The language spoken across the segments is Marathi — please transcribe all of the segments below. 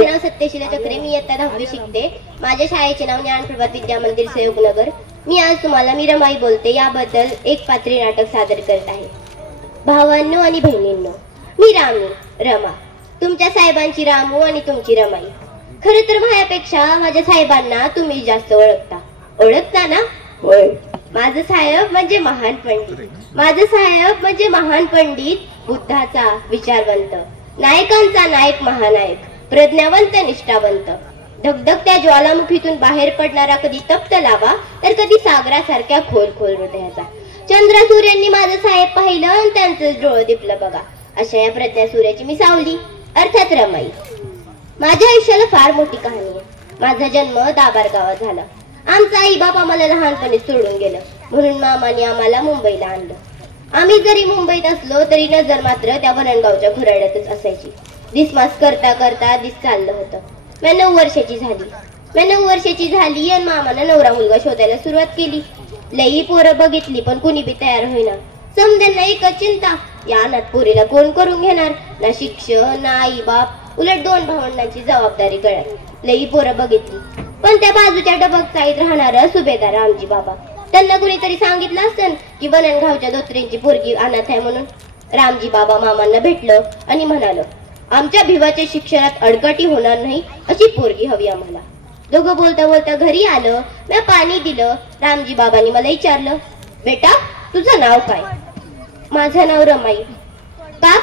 माझे नाव सत्यशीला चक्रे, मी इयत्ता 10वी शिकते. माझ्या शाळेचे नाव ज्ञानप्रभात विद्या मंदिर सहयोगनगर. मी आज तुम्हाला मी रमाई बोलते याबद्दल एक पात्री नाटक सादर करत आहे. भावांनो आणि बहिणींनो, मी रमा, तुमच्या साहेबांची रामू आणि तुमची रमाई. खरं तर माझ्यापेक्षा माझ्या साहेबांना तुम्ही जास्त ओळखता ना? माझं साहेब म्हणजे महान पंडित. माझं साहेब म्हणजे महान पंडित, बुद्धाचा विचारवंत, नायकांचा नायक, महानायक, प्रज्ञावंत, निष्ठावंत, धगधगत्या ज्वालामुखीतून बाहेर पडणारा कधी तप्त लावा तर कधी सागरासारख्या खोल हृदयाचा. चंद्र सूर्यांनी माझं साहेब पाहिलं आणि त्यांचं डोळं दिपलं बघा. अशा या प्रज्ञा सूर्याची मी सावली, अर्थात रमाई. माझ्या आयुष्याला फार मोठी कहाणी आहे. माझा जन्म दाबार गावात झाला. आमचा आई बाप आम्हाला लहानपणी सोडून गेलं, म्हणून मामाने आम्हाला मुंबईला आणलं. आम्ही जरी मुंबईत असलो तरी नजर मात्र त्या वरणगावच्या खुराड्यातच असायची. दिसमास करता करता दिस चाललं होतं. मी 9 वर्षाची झाली आणि मामानं नवरा मुलगा शोधायला सुरुवात केली. लई पोरं बघितली पण कुणी बी तयार होईना. समद्यांना एकच चिंता, या अनाथ पोरीला कोण करून घेणार? ना शिक्षण ना आई बाप, उलट 2 भावंडांची जबाबदारी गळ्यात. लई पोरं बघितली पण त्या बाजूच्या डबक चाळीत राहणारा सुभेदार रामजी बाबा, त्यांना कुणीतरी सांगितलं असेल की बननगावच्या दोत्रेंची पोरगी अनाथ आहे म्हणून. रामजी बाबा मामांना भेटलं आणि म्हणालं, आमच्या भिवाच्या शिक्षणात अडकटी होणार नाही अशी पोरगी हवी आम्हाला. दोघं बोलता बोलता घरी आलं. मी पाणी दिलं. रामजी बाबांनी मला विचारलं, बेटा तुझं नाव काय? माझं नाव रमाई. का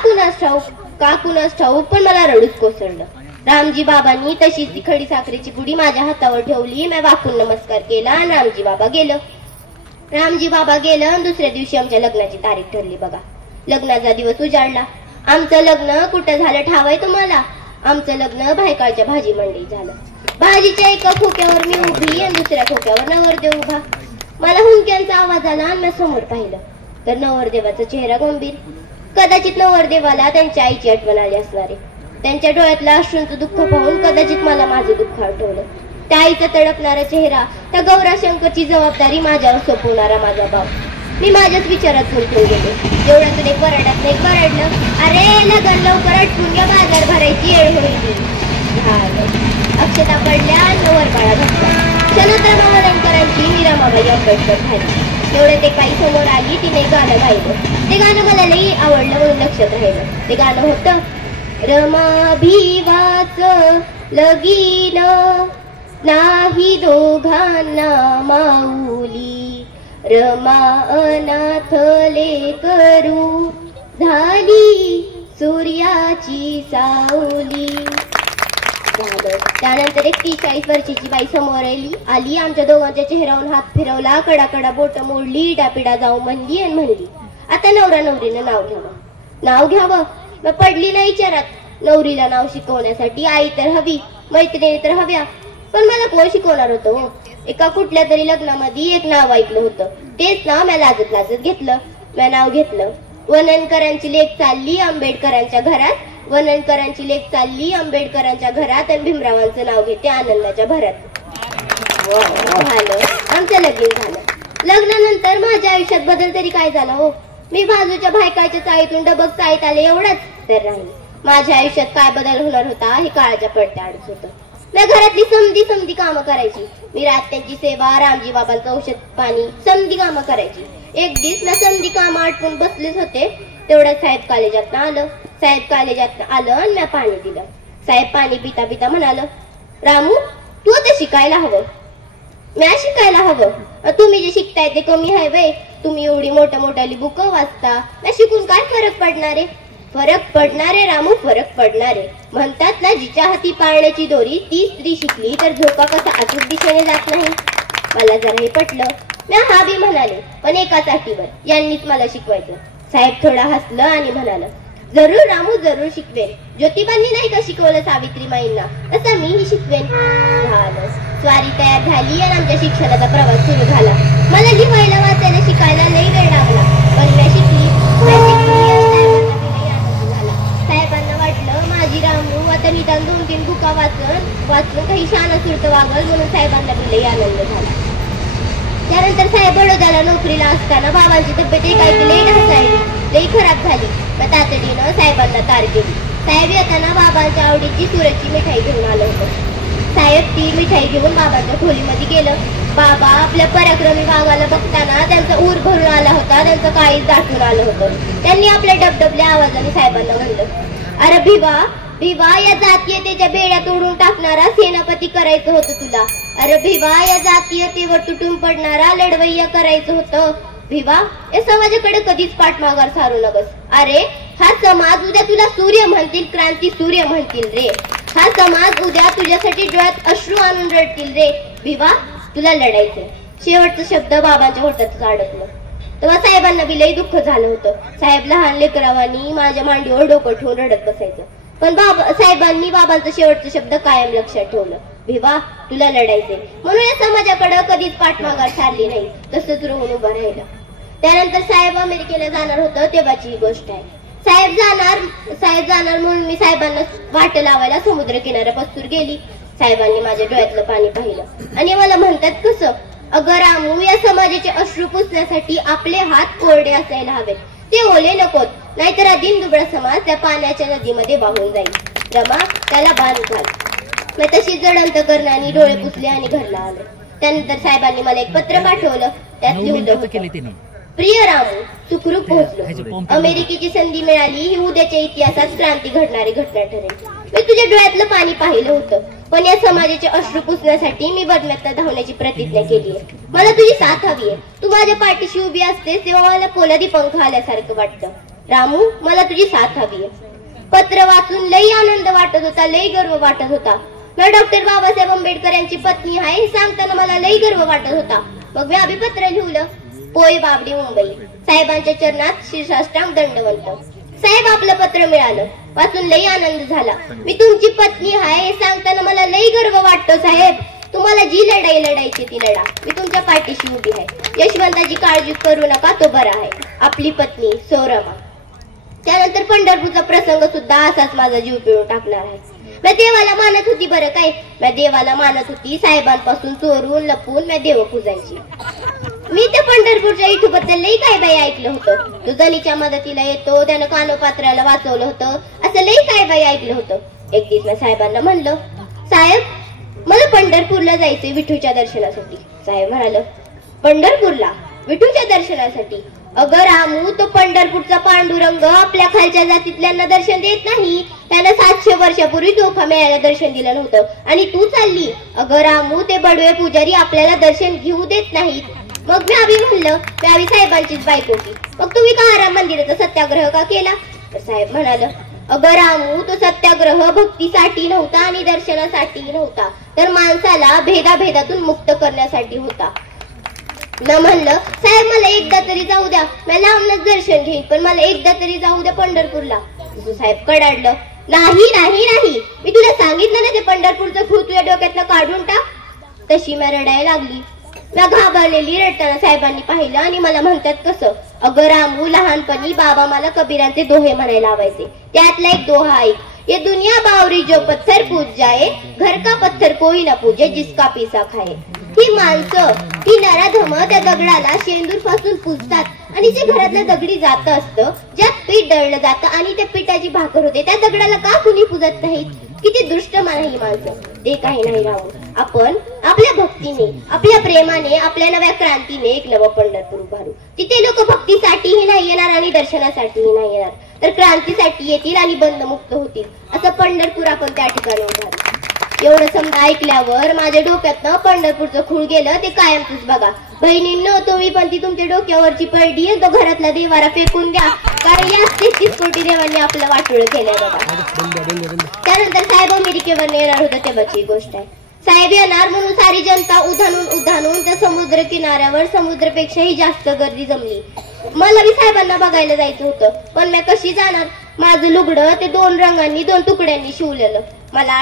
कुणास ठाऊक पण मला रडूच कोसळलं. रामजी बाबांनी तशीच ती खडी साखरेची पुडी माझ्या हातावर ठेवली. मी वाकून नमस्कार केला आणि रामजी बाबा गेलं आणि दुसऱ्या दिवशी आमच्या लग्नाची तारीख ठरली बघा. लग्नाचा दिवस उजाडला. आमचं लग्न कुठं झालं ठाव आहे तुम्हाला? आमचं लग्न भायकाळच्या भाजी मंडईत झालं. भाजीच्या एका खोक्यावर मी उभी आणि दुसऱ्या खोक्यावर नवरदेव उभा. मला हुंक्यांचा आवाज आला आणि मी समोर पाहिलं तर नवरदेवाचा चेहरा गंभीर. कदाचित नवरदेवाला त्यांच्या आईची आठवण आली असणारे. त्यांच्या डोळ्यातलं अश्रूंचं दुःख पाहून कदाचित मला माझं दुःख आठवलं. त्या आईचा तडपणारा चेहरा, त्या गौराशंकरची जबाबदारी माझ्यावर सोपवणारा माझा बाप. मी माझ्याच विचारात गुंतून गेले. तेवढ्यातून एक बरडलं, अरे लगन लवकर आटपून घ्या, बाजार भरायची येळ होईल. अक्षता पडल्या, नवर बाळा घातला. क्षणोत्तरा वरणकरांची मी रमाबाई आंबेडकर झाली. तेवढ्यात एक बाई समोर आली. तिने गाणं गायलं. ते गाणं मला लई आवडलं म्हणून लक्षात राहिलं. ते गाणं होतं, रमा भिवाच लगीन नाही दोघांना माऊली, रमा अनाथ लेकरू झाली सूर्याची सावली. त्यानंतर एक 30-40 वर्षाची बाई समोर आली. आमच्या दोघांच्या चेहऱ्यावरून हात फिरवला, कडाकडा बोट मोडली, डापिडा जाऊ म्हणली आणि म्हणली, आता नवरा नवरीनं नाव घ्यावं. मग पडली नाही विचारात. नवरीला नाव शिकवण्यासाठी आई तर हवी, मैत्रिणी तर हव्या, पण मला कोण शिकवणार होतं? एका कुठल्या तरी लग्नामध्ये एक नाव ऐकलं होतं. तेच नाव मी लाजत घेतलं. मी नाव घेतलं. वननकरांची लेक चालली आंबेडकरांच्या घरात. वननकरांची लेक चालली आंबेडकरांच्या घरात आणि भीमरावांचं नाव घेते आनंदाच्या भरात. झालं, आमचं लगीन झालं. लग्नानंतर माझ्या आयुष्यात बदल तरी काय झाला हो? मी बाजूच्या भायकाळच्या चाळीतून डबक चाळीत आले एवढंच तर नाही. माझ्या आयुष्यात काय बदल होणार होता हे काळाच्या पडद्याआडच होतं. मी घरातली समधी कामं करायची. मी रात्यांची सेवा, रामजी बाबांचं औषध पाणी, समधी कामं करायची. एक दिवस मी समधी कामं आटपून बसलेच होते. तेवढ्यात साहेब कॉलेजात आलं आणि मी पाणी दिलं. साहेब पाणी पिता पिता म्हणाल, रामू तू आता शिकायला हवं. मी शिकायला हवं? तुम्ही जे शिकताय ते कमी आहे वे? तुम्ही एवढी मोठ्याली बुक वाचता, मी शिकून काय फरक पडणारे? फरक पडणारे रामू, फरक पडणारे. म्हणतात ना, जिच्या हाती पाळण्याची दोरी ती स्त्री शिकली तर झोका कसा अचूक दिशेने जात नाही. मला जरा हे पटलं. मी हा बी म्हणाले, पण एकाच अटीवर, यांनीच मला शिकवायचं. साहेब थोडा हसलं आणि म्हणाल, जरूर रामू, जरूर शिकवेन. ज्योतिबांनी नाही का शिकवलं सावित्रीमाईंना, तसं मीही शिकवेन. झालं. स्वारी तयार झाली आणि आमच्या शिक्षणाचा प्रवास सुरू झाला. मला लिहायला वाचायला शिकायला लई वेळ लागला, पण मी शिकली. साहेबांना वाटलं माझी रामू आता निदान 2-3 बुका वाचून काही शान सुरत वागल, म्हणून साहेबांना लई आनंद झाला. त्यानंतर साहेब बडोद्याला नोकरीला असताना बाबांची तब्येत काही लई ढासळली, लई खराब झाली. मग तातडीनं साहेबांना तार केली. साहेब येताना बाबांच्या आवडीची सुरतची मिठाई घेऊन आलं होतं. साहेब ती मिठाई घेऊन बाबांच्या खोलीमध्ये गेलं. बाबा आपल्या पराक्रमी वाघाला बघताना त्यांचा ऊर भरून आला होता, त्यांचं काळीज दाटून आलं होतं. त्यांनी आपल्या डबडबल्या आवाजाने साहेबांना म्हणलं, अरे भिवा भिवा, या जातीयतेच्या बेड्या तोडून टाकणारा सेनापती करायचं होतं तुला. अरे भिवा, या जातीयतेवर तुटून पडणारा लढवय्या करायचं होतं. भिवा, या समाजाकडे कधीच पाठमागार सारू नकस. अरे हा समाज उद्या तुला सूर्य म्हणतील, क्रांती सूर्य म्हणतील रे. हा समाज उद्या तुझ्यासाठी डोळ्यात अश्रू आणून रडतील रे. भिवा, तुला लढायचंय. शेवटचा शब्द बाबांच्या होठातच अडकलं. तेव्हा साहेबांना बी लई दुःख झालं होतं. साहेब लहान लेकरावानी माझ्या मांडीवर डोकं ठेवून रडत बसायचं. पण साहेबांनी बाबांचा शेवटचा शब्द कायम लक्षात ठेवलं. भिवा, तुला लढायचंय. म्हणून या समाजाकडे कधीच पाठमागार सारली नाही, तसंच राहून उभं राहिलं. त्यानंतर साहेब अमेरिकेला जाणार होतं तेव्हाची ही गोष्ट आहे. साहेब जाणार म्हणून मी साहेबांना वाट लावायला समुद्र किनाऱ्यापासून गेली. साहेबांनी माझ्या डोळ्यातलं पाणी पाहिलं आणि मला म्हणतात, कसं? अगं रामू, या समाजाचे अश्रू पुसण्यासाठी आपले हात कोरडे असायला हवेत, ते ओले नकोत. नाहीतर हा दिनदुबळा समाज त्या पाण्याच्या नदीमध्ये वाहून जाईल. रमा, त्याला बांध घाल. मी तशी जडंत करण्याने डोळे पुसले आणि घरला आलो. त्यानंतर साहेबांनी मला एक पत्र पाठवलं. त्यात लिहिलं होतं, प्रिय रामू, सुखरूप पोहोचलो. अमेरिकेची संधी मिळाली ही उद्याच्या इतिहासात क्रांती घडणारी घटना ठरेल. मी तुझ्या डोळ्यातलं पाणी पाहिलं होतं, पण या समाजाचे अश्रू पुसण्यासाठी मी बदनात धावण्याची प्रतिज्ञा केली आहे. मला तुझी साथ हवी आहे. तू माझ्या पाठीशी उभी असतेस तेव्हा मला पोलादी पंख आल्यासारखं वाटतं. रामू, मला तुझी साथ हवी आहे. पत्र वाचून लई आनंद वाटत होता, लई गर्व वाटत होता. मी डॉक्टर बाबासाहेब आंबेडकर यांची पत्नी आहे हे सांगताना मला लई गर्व वाटत होता. मग मी अभिपत्र लिहिलं, पोय बाबडी मुंबई, साहेबांच्या चरणात शीर्षाष्टांग दंडवंत. साहेब, आपलं पत्र मिळालं. वाचून लई आनंद झाला. मी तुमची पत्नी आहे हे सांगताना मला लई गर्व वाटतो. साहेब, तुम्हाला जी लढाई लढायची ती लढा. मी तुमच्या पाठीशी उभी आहे. यशवंताची काळजी करू नका, तो बरा आहे. आपली पत्नी सोरमा. त्यानंतर पंढरपूरचा प्रसंग सुद्धा असाच माझा जीव पिळून टाकणार आहे. मी देवाला मानत होती, बरं काय, मी देवाला मानत होती. साहेबांपासून चोरून लपून मी देव पूजायची. मी त्या पंढरपूरच्या इथूबद्दल लई काय बाई ऐकलं होतं. तो जनीच्या मदतीला येतो, त्यानं कानोपात्राला वाचवलं होतं, असं लई काय बाई ऐकलं होतं. एक दिवस मी साहेबांना म्हणलं, साहेब, मला पंढरपूरला जायचंय विठूच्या दर्शनासाठी. साहेब म्हणाल, पंढरपूरला विठूच्या दर्शनासाठी? अगं रामू, तो पंढरपूरचा पांडुरंग आपल्या खालच्या जातीतल्यांना दर्शन देत नाही. त्याला 700 वर्षापूर्वी धोका मिळायला दर्शन दिलं नव्हतं आणि तू चालली. अगं रामू, ते बडवे पुजारी आपल्याला दर्शन घेऊ देत नाहीत. मग मी आभी म्हणलं, मी आभी साहेबांचीच बायको की, मग तुम्ही का राम मंदिराचा सत्याग्रह का केला? तर साहेब म्हणाल, अगं रामू, तो सत्याग्रह भक्तीसाठी नव्हता आणि दर्शनासाठी नव्हता, तर माणसाला भेदाभेदातून मुक्त करण्यासाठी होता. मी म्हणलं, साहेब, मला एकदा तरी जाऊ द्या, मी लांबनच दर्शन घेईन, पण मला एकदा तरी जाऊ द्या पंढरपूरला. साहेब कडाडलं, नाही नाही नाही, मी तुला सांगितलं ना ते पंढरपूरचं खूप तुझ्या डोक्यातलं काढून टाक. तशी मी रडायला लागली. मी घाबरलेली रडताना साहेबांनी पाहिलं आणि मला म्हणतात, कसं? अगं रामू, लहानपणी बाबा मला कबीरांचे दोहे म्हणायला लावायचे. त्यातला एक दोहा ऐक, ये दुनिया बावरी जो पत्थर पूज जाए, घर का पत्थर कोई ना पूजे जिसका पिसा खाए. ही माणसं, ही नराधम त्या दगडाला शेंदूर पासून पुजतात आणि जे घरातल्या दगडी जात असतं, ज्यात पीठ दळलं जातं आणि त्या पिठाची भाकर होते, त्या दगडाला का कुणी पूजत नाहीत? किती दुष्ट मान ही माणसं. ते काही नाही राहू, आपण आपल्या भक्तीने, आपल्या प्रेमाने, आपल्या नव्या क्रांतीने एक नवं पंढरपूर उभारू. तिथे लोक भक्तीसाठीही नाही येणार आणि दर्शनासाठीही नाही येणार, तर क्रांतीसाठी येतील आणि बंधमुक्त होतील. असं पंढरपूर आपण त्या ठिकाणी उभारू. एवढं समजा ऐकल्यावर माझ्या डोक्यातनं पंढरपूरचं खूळ गेलं ते कायमच. बघा बहिणींनो, तुम्ही पण ती तुमच्या डोक्यावरची पडली तो घरातला देवारा फेकून द्या, कारण या 33 कोटी देवांनी आपलं वाटोळं केलंय. बघा, त्यानंतर साहेब अमेरिकेवर येणार होतं तेव्हाची गोष्ट आहे. साहेब येणार म्हणून सारी जनता उधाणून त्या समुद्र किनाऱ्यावर समुद्रपेक्षाही जास्त गर्दी जमली. मला मी साहेबांना बघायला जायचं होतं, पण मी कशी जाणार? माझं लुगडं ते 2 रंगांनी 2 तुकड्यांनी शिवलेलं. मला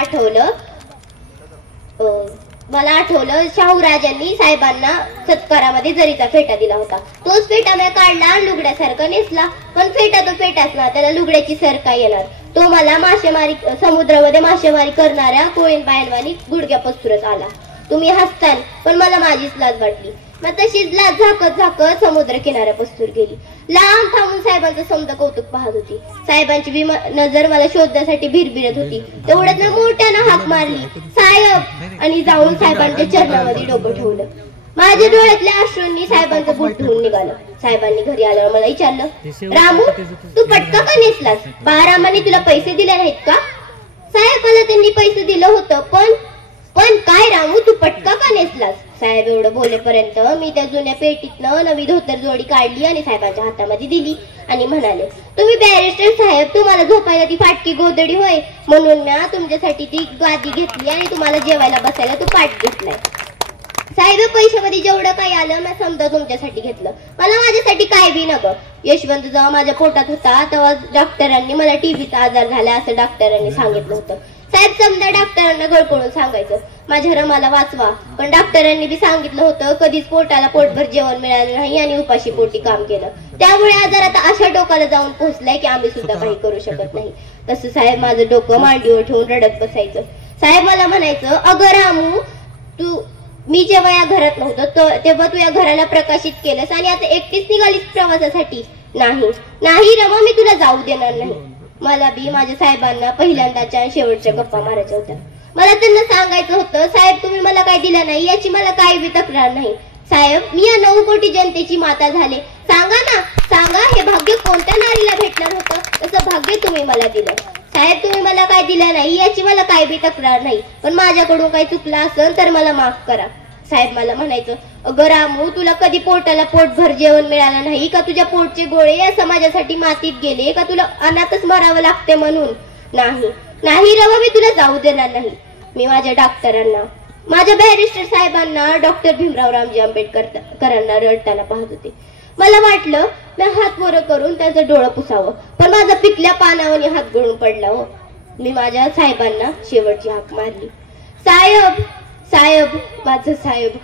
आठवलं शाहूराजांनी साहेबांना सत्कारामध्ये जरीचा फेटा दिला होता. तोच फेटा मी काढला आणि लुगड्यासारखा नेसला, पण फेटा तो फेटाच ना, त्याला लुगड्याची सर काय येणार? तो मला मासेमारी, समुद्रामध्ये मासेमारी करणाऱ्या कोळीन बायांवानी गुडघ्या पस्तुरच आला. तुम्ही हसतान, पण मला माझीच लाज वाटली. मग तशीच लाज झाकत झाकत समुद्र किनाऱ्या पस्तूर गेली. लांब थांबून साहेबांचं समद कौतुक पाहत होती. साहेबांची नजर मला शोधण्यासाठी भिरभिरत होती. तेवढ्यात मी मोठ्यानं हाक मारली, साहेब, आणि जाऊन साहेबांच्या चरणामध्ये डोकं ठेवलं. माझ्या डोळ्यातल्या अश्रूंनी साहेबांचं बुट धुवून निघालं. साहेबांनी घरी आल्यावर मला विचारलं, रामू, तू पटका का नेसलास? बाळरामाने तुला पैसे दिले नाहीत का? साहेब, मला त्यांनी पैसे दिलं होतं, पण काय रामू, तू पटका का नेसलास? साहेब एवढं बोलेपर्यंत मी त्या जुन्या पेटीतनं नवी धोतर जोडी काढली आणि साहेबांच्या हातामध्ये दिली आणि म्हणाले, तुम्ही बॅरिस्टर साहेब, तुम्हाला झोपायला ती फाटकी गोदडी होय, म्हणून मी तुमच्यासाठी ती गादी घेतली आणि तुम्हाला जेवायला बसायला तो पाट घेतलाय. साहेब, पैशामध्ये जेवढं काही आलं मी समजा तुमच्यासाठी घेतलं. मला माझ्यासाठी काय बी नग. यशवंत जेव्हा माझ्या पोटात होता तेव्हा डॉक्टरांनी मला टीबीचा आजार झाला असं डॉक्टरांनी सांगितलं होतं. साहेब, समजा डॉक्टरांना गळकळून सांगायचं, माझ्या रमाला वाचवा, पण डॉक्टरांनी बी सांगितलं होतं कधीच पोटाला पोटभर जेवण मिळालं नाही आणि उपाशी पोटी काम केलं. त्यामुळे आजार आता अशा डोक्याला जाऊन पोहोचलाय की आम्ही सुद्धा काही करू शकत नाही. तसं साहेब माझं डोकं मांडीवर ठेवून रडत बसायचं. साहेब मला म्हणायचं, अगं रामू, मी जेव्हा या घरात नव्हतो तेव्हा तू या घराला प्रकाशित केलंस आणि आता एकटीच निघालीस प्रवासासाठी. नाही रमा, मी तुला जाऊ देणार नाही. मला बी माझ्या साहेबांना पहिल्यांदाच्या आणि शेवटच्या गप्पा मारायच्या होत्या. मला त्यांना सांगायचं होतं, साहेब, तुम्ही मला काय दिलं नाही याची मला काही बी तक्रार नाही. साहेब, मी या 9 कोटी जनतेची माता झाले. सांगा ना, सांगा, हे भाग्य कोणत्या नारीला भेटणार होतं? तसं भाग्य तुम्ही मला दिलं. साहेब, तुम्ही मला काय दिलं नाही याची मला काही बी तक्रार नाही, पण माझ्याकडून काही चुकलं असेल तर मला माफ करा. साहेब मला म्हणायचं, अगं रामू, तुला कधी पोटाला पोटभर जेवण मिळालं नाही का? तुझ्या पोटचे गोळे या समाजासाठी मातीत गेले का? तुला अनाथच मरावं लागते म्हणून? नाही रवा, मी तुला जाऊ देणार नाही. मी माझ्या डॉक्टरांना, माझ्या बॅरिस्टर साहेबांना, डॉक्टर भीमराव रामजी आंबेडकरांना रडताना पाहत होते. मला वाटलं मी हात वर करून त्यांचं डोळं पुसावं, पण माझा पिकल्या पानावर हात गळून पडला. हो, मी माझ्या साहेबांना शेवटची हाक मारली, साहेब, साहेब, माझं साहेब.